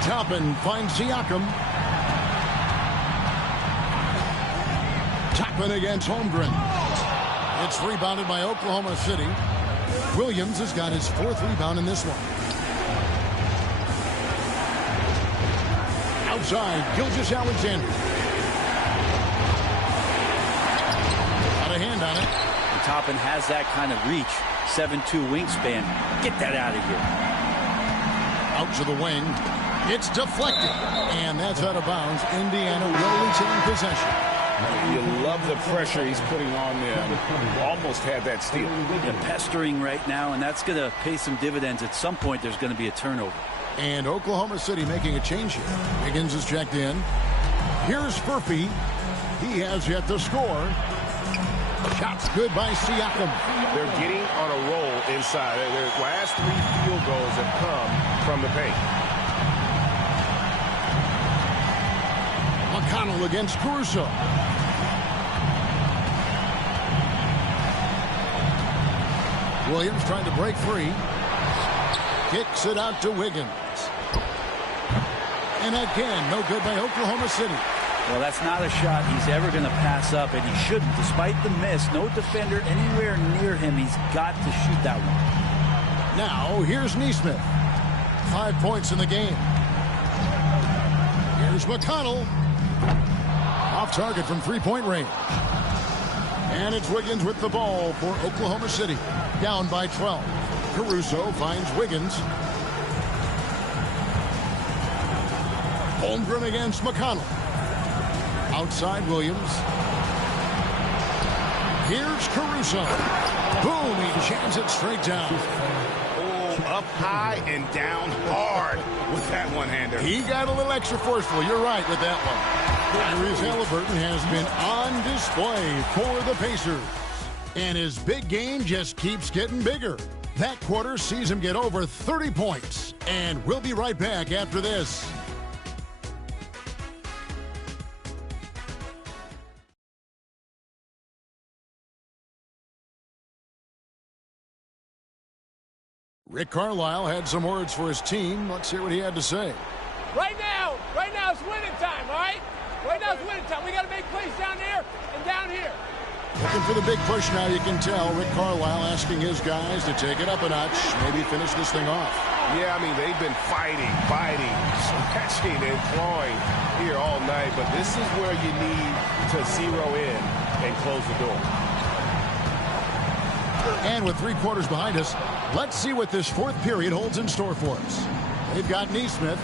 Toppin finds Siakam. Toppin against Holmgren. It's rebounded by Oklahoma City. Williams has got his 4th rebound in this one. Outside, Gilgeous-Alexander. Got a hand on it. Toppin has that kind of reach. 7'2" wingspan. Get that out of here. Out to the wing. It's deflected. And that's out of bounds. Indiana will retain possession. You love the pressure he's putting on them. Almost had that steal. Yeah, pestering right now, and that's going to pay some dividends. At some point, there's going to be a turnover. And Oklahoma City making a change here. Higgins is checked in. Here's Furphy. He has yet to score. Shots good by Siakam. They're getting on a roll inside. Their last 3 field goals have come from the paint. McConnell against Caruso. Williams trying to break free. Kicks it out to Wiggins. And again, no good by Oklahoma City. Well, that's not a shot he's ever going to pass up, and he shouldn't. Despite the miss, no defender anywhere near him. He's got to shoot that one. Now, here's Nesmith. 5 points in the game. Here's McConnell. Off target from 3-point range. And it's Wiggins with the ball for Oklahoma City. Down by 12. Caruso finds Wiggins. Holmgren against McConnell. Outside Williams. Here's Caruso. Boom, he jams it straight down. Oh, up high and down hard with that one-hander. He got a little extra forceful. You're right with that one. Tyrese Halliburton has been on display for the Pacers. And his big game just keeps getting bigger. That quarter sees him get over 30 points. And we'll be right back after this. Rick Carlisle had some words for his team. Let's hear what he had to say. Right now it's winning time, all right? Right now it's winning time. We got to make plays down there and down here. Looking for the big push now, you can tell. Rick Carlisle asking his guys to take it up a notch, maybe finish this thing off. Yeah, I mean, they've been fighting, scratching and clawing here all night, but this is where you need to zero in and close the door. And with 3 quarters behind us, let's see what this 4th period holds in store for us. They've got Nesmith.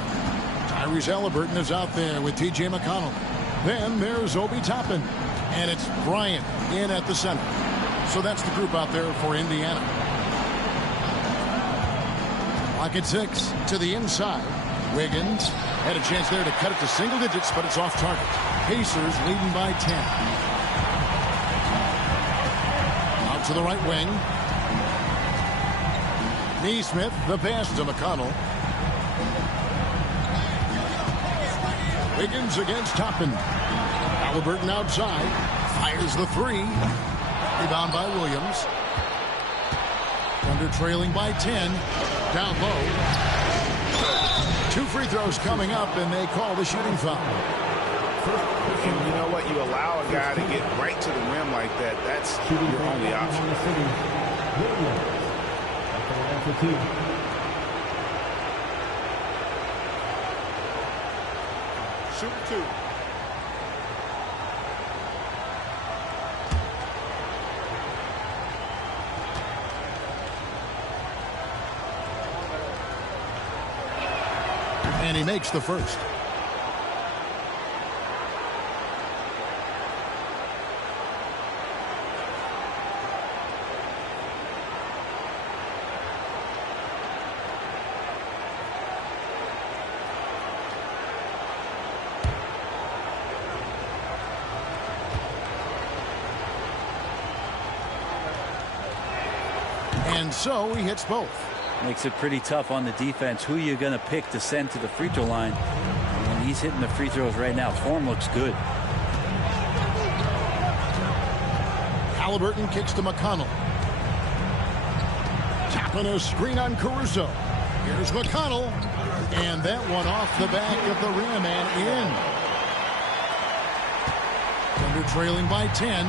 Tyrese Halliburton is out there with T.J. McConnell. Then there's Obi Toppin. And it's Bryant in at the center. So that's the group out there for Indiana. Clock at 6 to the inside. Wiggins had a chance there to cut it to single digits, but it's off target. Pacers leading by 10. Out to the right wing. Nesmith, the pass to McConnell. Wiggins against Toppin. Halliburton outside. Fires the 3. Rebound by Williams. Thunder trailing by 10. Down low. 2 free throws coming up, and they call the shooting foul. And you know what? You allow a guy to get right to the rim like that. That's your only option. Shoot 2. And he makes the first. And so he hits both. Makes it pretty tough on the defense. Who are you going to pick to send to the free throw line? And he's hitting the free throws right now. Form looks good. Halliburton kicks to McConnell. Tapping a screen on Caruso. Here's McConnell. And that one off the back of the rim and in. Thunder trailing by 10.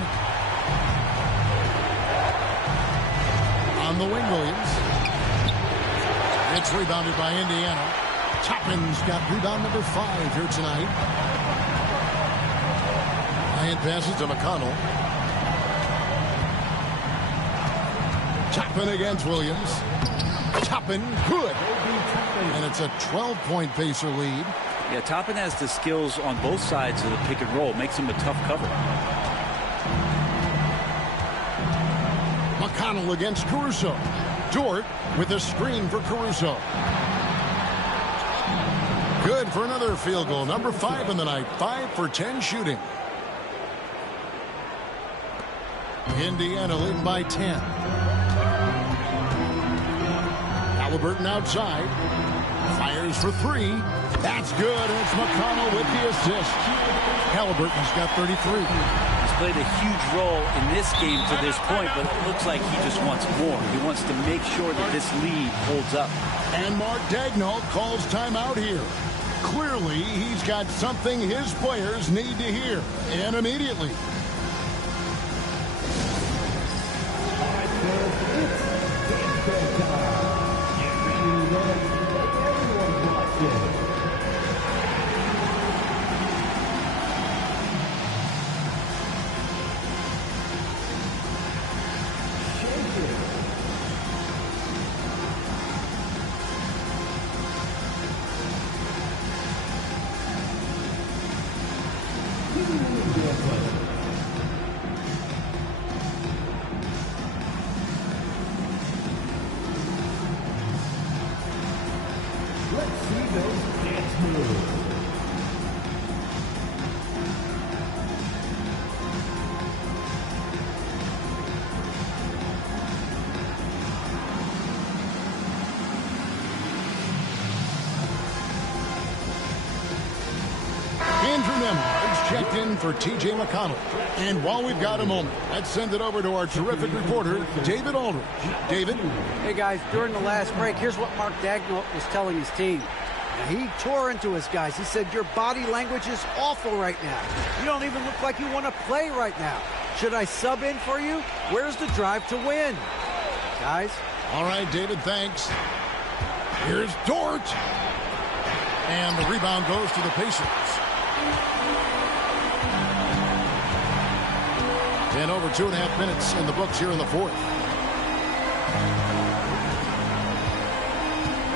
On the wing, Williams. It's rebounded by Indiana. Toppin's got rebound number 5 here tonight. Ryan passes to McConnell. Toppin against Williams. Toppin, good. And it's a 12-point Pacer lead. Yeah, Toppin has the skills on both sides of the pick and roll. Makes him a tough cover. McConnell against Caruso. Dort with a screen for Caruso. Good for another field goal. Number 5 in the night. 5 for 10 shooting. Indiana leading by 10. Halliburton outside. Fires for 3. That's good. And it's McConnell with the assist. Halliburton's got 33. Played a huge role in this game to this point, but it looks like he just wants more. He wants to make sure that this lead holds up. And Mark Daigneault calls timeout here. Clearly, he's got something his players need to hear, and immediately. Checked in for T.J. McConnell. And while we've got a moment, let's send it over to our terrific reporter, David Aldridge. David? Hey, guys, during the last break, here's what Mark Daigneault was telling his team. Now, he tore into his guys. He said, your body language is awful right now. You don't even look like you want to play right now. Should I sub in for you? Where's the drive to win? Guys? All right, David, thanks. Here's Dort. And the rebound goes to the Pacers. And over 2.5 minutes in the books here in the fourth.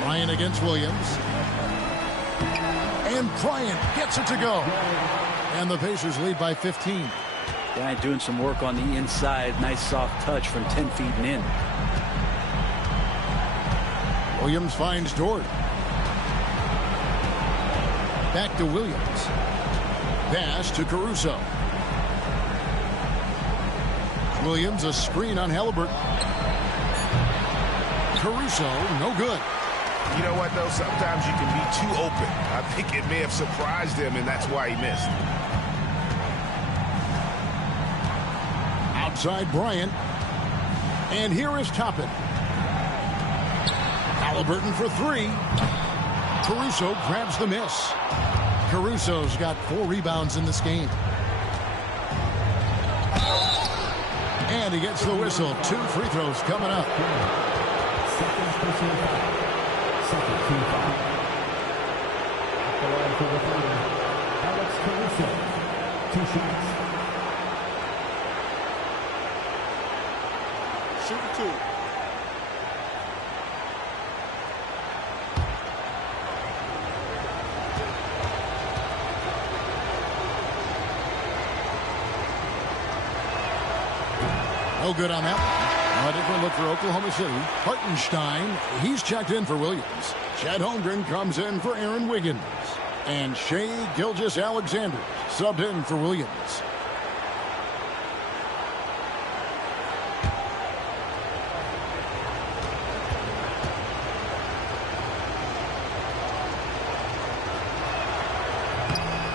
Bryant against Williams. And Bryant gets it to go. And the Pacers lead by 15. Bryant doing some work on the inside. Nice soft touch from 10 feet and in. Williams finds Dort. Back to Williams. Pass to Caruso. Williams, a screen on Halliburton. Caruso, no good. You know what, though? Sometimes you can be too open. I think it may have surprised him, and that's why he missed. Outside Bryant. And here is Toppin. Halliburton for 3. Caruso grabs the miss. Caruso's got 4 rebounds in this game. And he gets the whistle. 2 free throws coming up. Second team foul. At the line for the Thunder, Alex Caruso. 2 shots. Shoot 2. No good on that one. A different look for Oklahoma City. Hartenstein, he's checked in for Williams. Chet Holmgren comes in for Aaron Wiggins. And Shea Gilgeous-Alexander subbed in for Williams.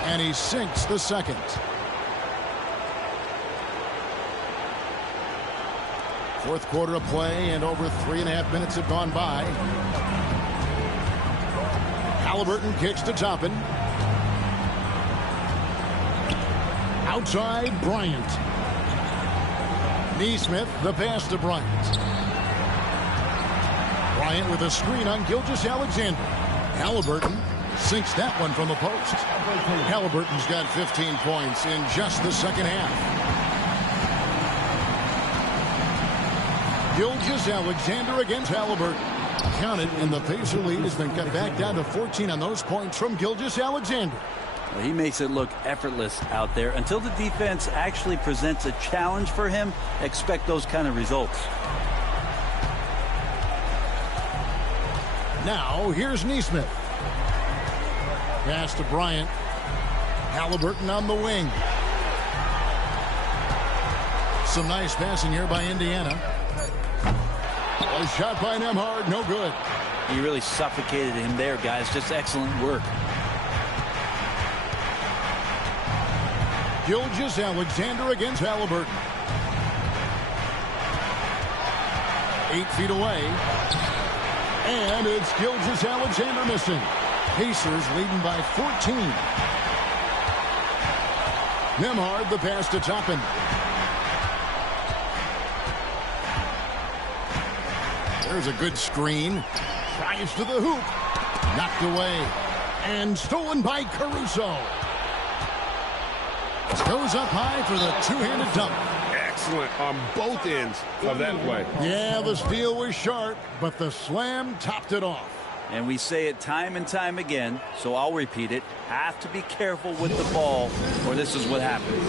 And he sinks the second. Fourth quarter of play, and over 3.5 minutes have gone by. Halliburton kicks to Toppin. Outside, Bryant. Neesmith, the pass to Bryant. Bryant with a screen on Gilgeous-Alexander. Halliburton sinks that one from the post. Halliburton's got 15 points in just the second half. Gilgeous-Alexander against Halliburton. Counted, and the Pacer lead has been cut back down to 14 on those points from Gilgeous-Alexander. Well, he makes it look effortless out there. Until the defense actually presents a challenge for him, expect those kind of results. Now, here's Neesmith. Pass to Bryant. Halliburton on the wing. Some nice passing here by Indiana. A shot by Nembhard, no good. He really suffocated him there, guys. Just excellent work. Gilgeous-Alexander against Halliburton. 8 feet away. And it's Gilgeous-Alexander missing. Pacers leading by 14. Nembhard, the pass to Toppin. There's a good screen. Drives to the hoop. Knocked away. And stolen by Caruso. Goes up high for the two-handed dunk. Excellent on both ends of that play. Yeah, the steal was sharp, but the slam topped it off. And we say it time and time again, so I'll repeat it. Have to be careful with the ball, or this is what happens.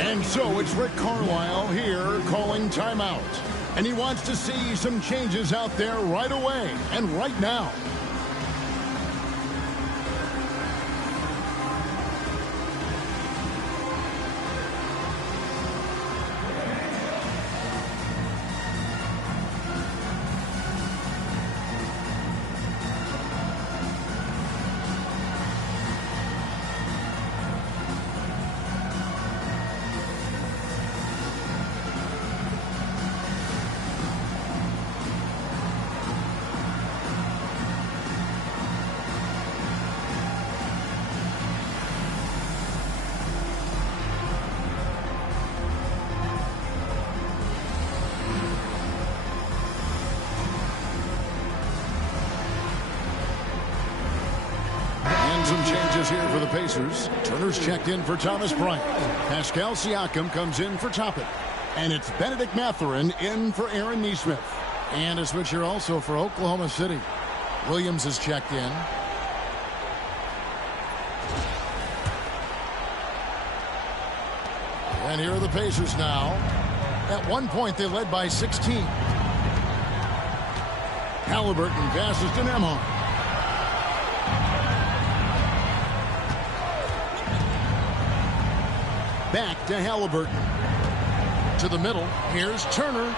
And so it's Rick Carlisle here calling timeout. And he wants to see some changes out there right away and right now. Some changes here for the Pacers. Turner's checked in for Thomas Bryant. Pascal Siakam comes in for Toppin. And it's Benedict Mathurin in for Aaron Neesmith. And a switch here also for Oklahoma City. Williams is checked in. And here are the Pacers now. At one point, they led by 16. Halliburton passes to Nembhard. Back to Halliburton. To the middle. Here's Turner.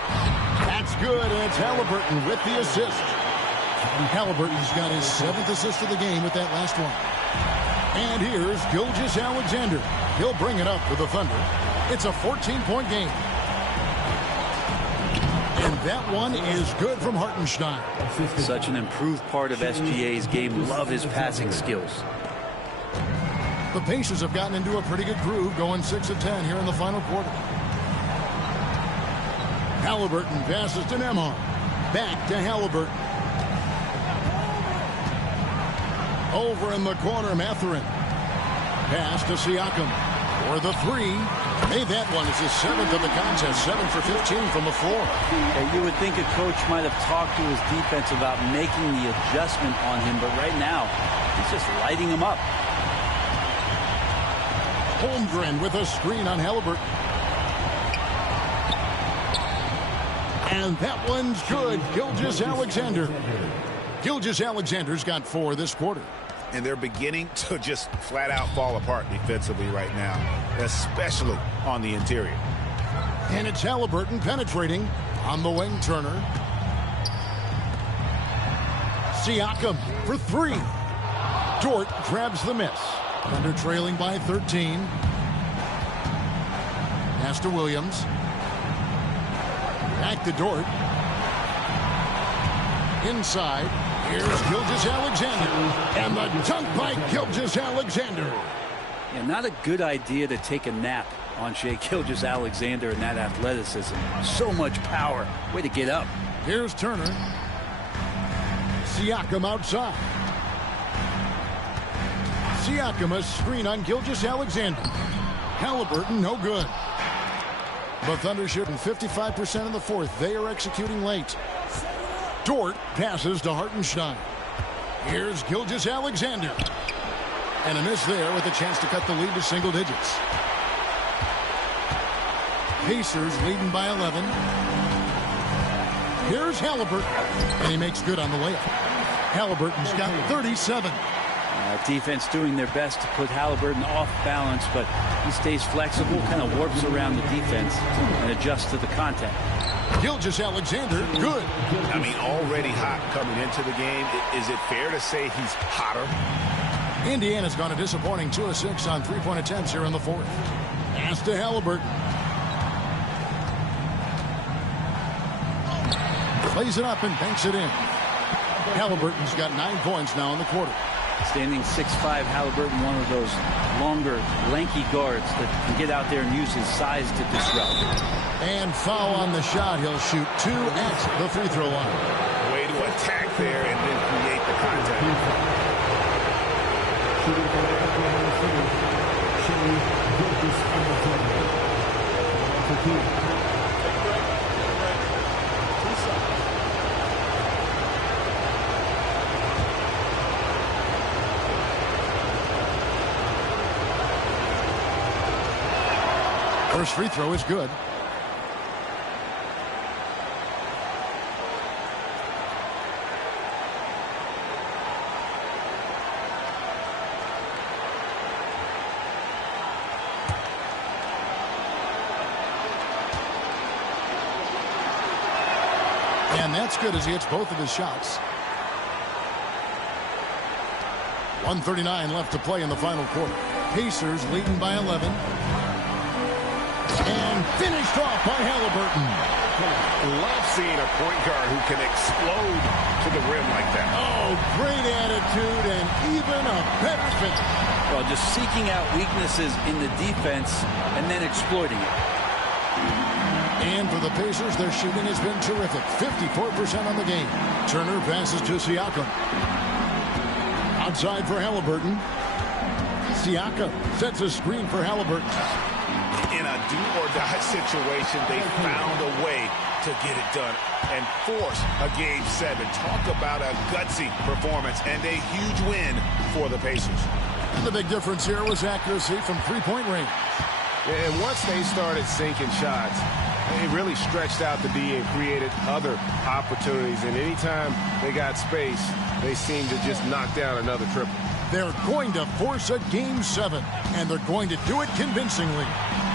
That's good, and it's Halliburton with the assist. And Halliburton's got his 7th assist of the game with that last one. And here's Gilgeous-Alexander. He'll bring it up for the Thunder. It's a 14-point game. And that one is good from Hartenstein. Such an improved part of SGA's game. Love his passing skills. The Pacers have gotten into a pretty good groove, going 6 of 10 here in the final quarter. Halliburton passes to Nembhard. Back to Halliburton. Over in the corner, Mathurin. Pass to Siakam. For the three. Made that one. It's his 7th of the contest. 7 for 15 from the floor. Yeah, you would think a coach might have talked to his defense about making the adjustment on him, but right now, he's just lighting him up. Holmgren with a screen on Halliburton. And that one's good. Gilgeous-Alexander. Gilgeous-Alexander's got 4 this quarter. And they're beginning to just flat out fall apart defensively right now, especially on the interior. And it's Halliburton penetrating on the wing. Turner. Siakam for 3. Dort grabs the miss. Thunder trailing by 13. Pass to Williams. Back to Dort. Inside. Here's Gilgeous-Alexander. And the dunk by Gilgeous-Alexander. Yeah, not a good idea to take a nap on Shai Gilgeous-Alexander and that athleticism. So much power. Way to get up. Here's Turner. Siakam outside. Siakam a screen on Gilgeous-Alexander. Halliburton no good. The Thunder shooting 55% in the fourth. They are executing late. Dort passes to Hartenstein. Here's Gilgeous-Alexander. And a miss there with a chance to cut the lead to single digits. Pacers leading by 11. Here's Halliburton. And he makes good on the layup. Halliburton's got 37. Defense doing their best to put Halliburton off balance, but he stays flexible, kind of warps around the defense and adjusts to the contact. Gilgeous-Alexander, good. I mean, already hot coming into the game. Is it fair to say he's hotter? Indiana's gone a disappointing 2 of 6 on three-point attempts here in the fourth. Pass to Halliburton. Plays it up and banks it in. Halliburton's got 9 points now in the quarter. Standing 6'5", Halliburton, one of those longer, lanky guards that can get out there and use his size to disrupt. And foul on the shot. He'll shoot 2 at the free throw line. Way to attack there and then create the contact. First free throw is good. And that's good as he hits both of his shots. 1:39 left to play in the final quarter. Pacers leading by 11. And finished off by Halliburton. Love seeing a point guard who can explode to the rim like that. Oh, great attitude and even a better finish. Well, just seeking out weaknesses in the defense and then exploiting it. And for the Pacers, their shooting has been terrific. 54% on the game. Turner passes to Siakam. Outside for Halliburton. Siakam sets a screen for Halliburton. In a do-or-die situation, they found a way to get it done and force a Game 7. Talk about a gutsy performance and a huge win for the Pacers. And the big difference here was accuracy from three-point range. And once they started sinking shots, they really stretched out the D and created other opportunities. And anytime they got space, they seemed to just knock down another triple. They're going to force a Game 7, and they're going to do it convincingly.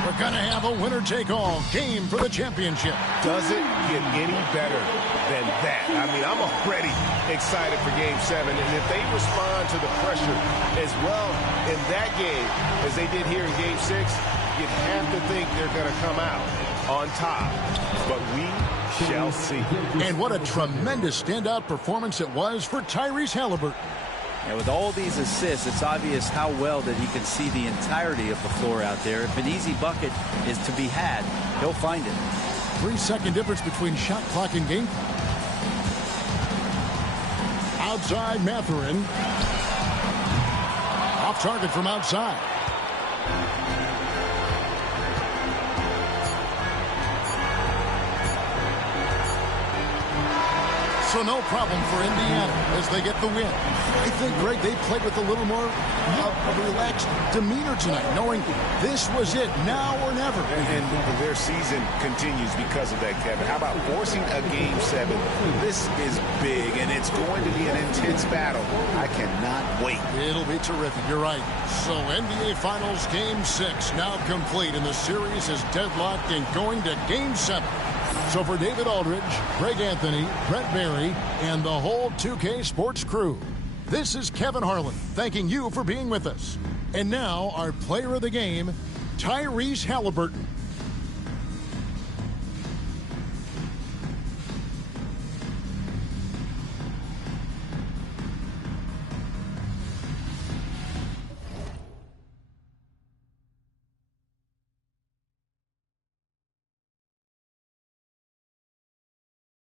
We're going to have a winner-take-all game for the championship. Does it get any better than that? I mean, I'm already excited for Game 7, and if they respond to the pressure as well in that game as they did here in Game 6, you'd have to think they're going to come out on top. But we shall see. And what a tremendous standout performance it was for Tyrese Halliburton. And with all these assists, it's obvious how well that he can see the entirety of the floor out there. If an easy bucket is to be had, he'll find it. 3-second difference between shot clock and game clock. Outside Mathurin. Off target from outside. So no problem for Indiana as they get the win. I think, Greg, they played with a little more of a relaxed demeanor tonight, knowing this was it, now or never. And their season continues because of that, Kevin. How about forcing a Game 7? This is big, and it's going to be an intense battle. I cannot wait. It'll be terrific. You're right. So NBA Finals Game 6 now complete, and the series is deadlocked and going to Game 7. So for David Aldridge, Greg Anthony, Brent Barry, and the whole 2K Sports crew, this is Kevin Harlan thanking you for being with us. And now our player of the game, Tyrese Halliburton.